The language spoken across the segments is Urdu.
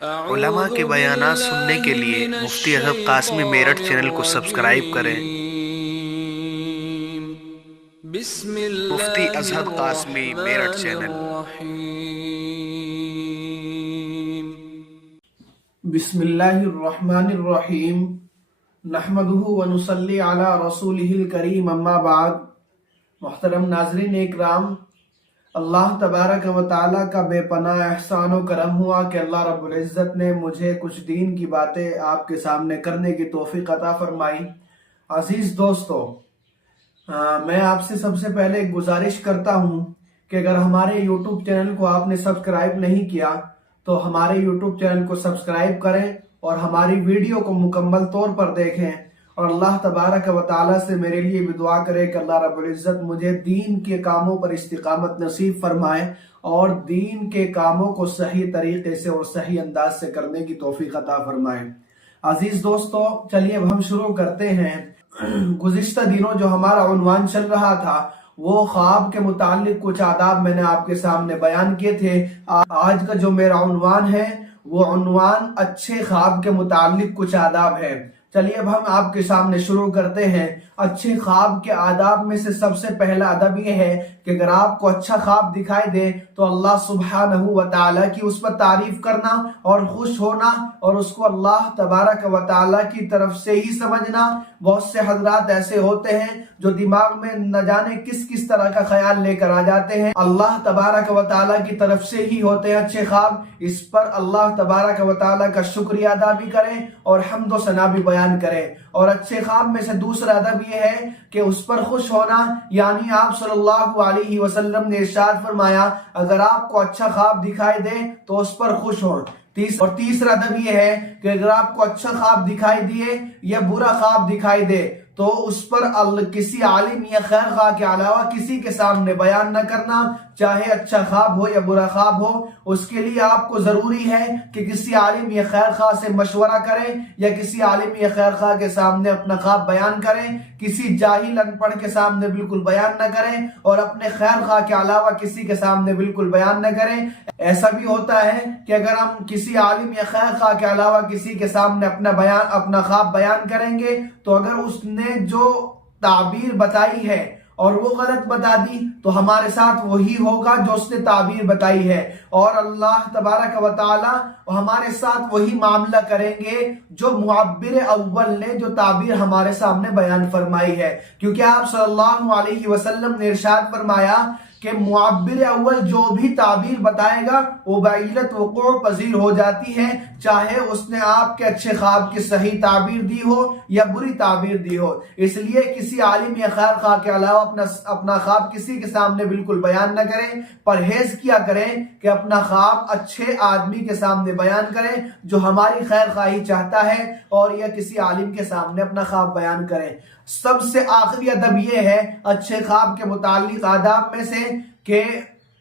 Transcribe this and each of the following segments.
علماء کے بیانات سننے کے لیے مفتی اظہر قاسمی میرٹھ چینل کو سبسکرائب کریں۔ بسم مفتی اللہ اظہر قاسمی میرٹھ الرحمن چینل۔ الرحیم۔ بسم اللہ الرحمن الرحیم، نحمدہ ونصلی علی رسولہ الکریم، اما بعد۔ محترم ناظرین اکرام، اللہ تبارک و تعالیٰ کا بے پناہ احسان و کرم ہوا کہ اللہ رب العزت نے مجھے کچھ دین کی باتیں آپ کے سامنے کرنے کی توفیق عطا فرمائی۔ عزیز دوستو، میں آپ سے سب سے پہلے ایک گزارش کرتا ہوں کہ اگر ہمارے یوٹیوب چینل کو آپ نے سبسکرائب نہیں کیا تو ہمارے یوٹیوب چینل کو سبسکرائب کریں اور ہماری ویڈیو کو مکمل طور پر دیکھیں، اور اللہ تبارک و تعالیٰ سے میرے لیے بھی دعا کرے کہ اللہ رب العزت مجھے دین کے کاموں پر استقامت نصیب فرمائے اور دین کے کاموں کو صحیح طریقے سے اور صحیح انداز سے کرنے کی توفیق عطا فرمائے۔ عزیز دوستو، چلیے اب ہم شروع کرتے ہیں۔ گزشتہ دنوں جو ہمارا عنوان چل رہا تھا وہ خواب کے متعلق کچھ آداب میں نے آپ کے سامنے بیان کیے تھے۔ آج کا جو میرا عنوان ہے وہ عنوان اچھے خواب کے متعلق کچھ آداب ہے۔ چلیے اب ہم آپ کے سامنے شروع کرتے ہیں۔ اچھے خواب کے آداب میں سے سب سے پہلا ادب یہ ہے کہ اگر آپ کو اچھا خواب دکھائی دے تو اللہ سبحانہ و تعالیٰ کی اس پر تعریف کرنا اور خوش ہونا اور اس کو اللہ تبارک و تعالیٰ کی طرف سے ہی سمجھنا۔ بہت سے حضرات ایسے ہوتے ہیں جو دماغ میں نہ جانے کس طرح کا خیال لے کر آ جاتے ہیں، اللہ تبارک و تعالیٰ کی طرف سے ہی ہوتے ہیں اچھے خواب۔ اس پر اللہ تبارک و تعالیٰ کا شکریہ ادا بھی کریں اور حمد و ثنا بھی بیان کریں۔ اور اچھے خواب میں سے دوسرا ادب یہ ہے کہ اس پر خوش ہونا، یعنی آپ صلی اللہ علیہ وسلم نے ارشاد فرمایا اگر آپ کو اچھا خواب دکھائی دے تو اس پر خوش ہوں۔ اور تیسرا ادب یہ ہے کہ اگر آپ کو اچھا خواب دکھائی دیے یا برا خواب دکھائی دے تو اس پر کسی عالم یا خیر خواہ کے علاوہ کسی کے سامنے بیان نہ کرنا، چاہے اچھا خواب ہو یا برا خواب ہو۔ اس کے لیے آپ کو ضروری ہے کہ کسی عالم یا خیر خواہ سے مشورہ کریں یا کسی عالم یا خیر خواہ کے سامنے اپنا خواب بیان کریں، کسی جاہل ان پڑھ کے سامنے بالکل بیان نہ کریں اور اپنے خیر خواہ کے علاوہ کسی کے سامنے بالکل بیان نہ کریں۔ ایسا بھی ہوتا ہے کہ اگر ہم کسی عالم یا خیر خواہ کے علاوہ کسی کے سامنے اپنا خواب بیان کریں گے تو اگر اس نے جو تعبیر بتائی ہے اور وہ غلط بتا دی تو ہمارے ساتھ وہی ہوگا جو اس نے تعبیر بتائی ہے، اور اللہ تبارک و تعالی ہمارے ساتھ وہی معاملہ کریں گے جو معبر اول نے جو تعبیر ہمارے سامنے بیان فرمائی ہے، کیونکہ آپ صلی اللہ علیہ وسلم نے ارشاد فرمایا کہ معبر اول جو بھی تعبیر بتائے گا وہ بعیلت وقوع پذیر ہو جاتی ہے، چاہے اس نے آپ کے اچھے خواب کی صحیح تعبیر دی ہو یا بری تعبیر دی ہو۔ اس لیے کسی عالم یا خیر خواہ کے علاوہ اپنا خواب کسی کے سامنے بالکل بیان نہ کریں۔ پرہیز کیا کریں کہ اپنا خواب اچھے آدمی کے سامنے بیان کریں جو ہماری خیر خواہی چاہتا ہے، اور یا کسی عالم کے سامنے اپنا خواب بیان کریں۔ سب سے آخری ادب یہ ہے اچھے خواب کے متعلق آداب میں سے کہ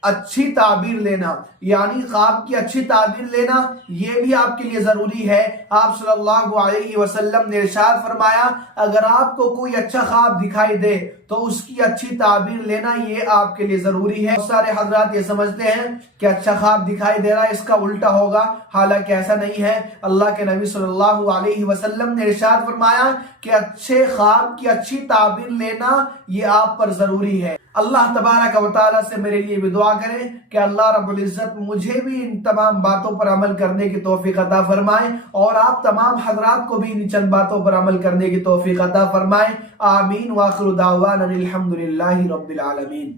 اچھی تعبیر لینا، یعنی خواب کی اچھی تعبیر لینا یہ بھی آپ کے لیے ضروری ہے۔ آپ صلی اللہ علیہ وسلم نے ارشاد فرمایا اگر آپ کو کوئی اچھا خواب دکھائی دے تو اس کی اچھی تعبیر لینا یہ آپ کے لیے ضروری ہے۔ بہت سارے حضرات یہ سمجھتے ہیں کہ اچھا خواب دکھائی دے رہا ہے اس کا الٹا ہوگا، حالانکہ ایسا نہیں ہے۔ اللہ کے نبی صلی اللہ علیہ وسلم نے ارشاد فرمایا کہ اچھے خواب کی اچھی تعبیر لینا یہ آپ پر ضروری ہے۔ اللہ تبارک و تعالیٰ سے میرے لیے بھی دعا کریں کہ اللہ رب العزت مجھے بھی ان تمام باتوں پر عمل کرنے کی توفیق عطا فرمائے اور آپ تمام حضرات کو بھی ان چند باتوں پر عمل کرنے کی توفیق عطا فرمائے۔ آمین۔ وآخر دعوانا الحمدللہ رب العالمین۔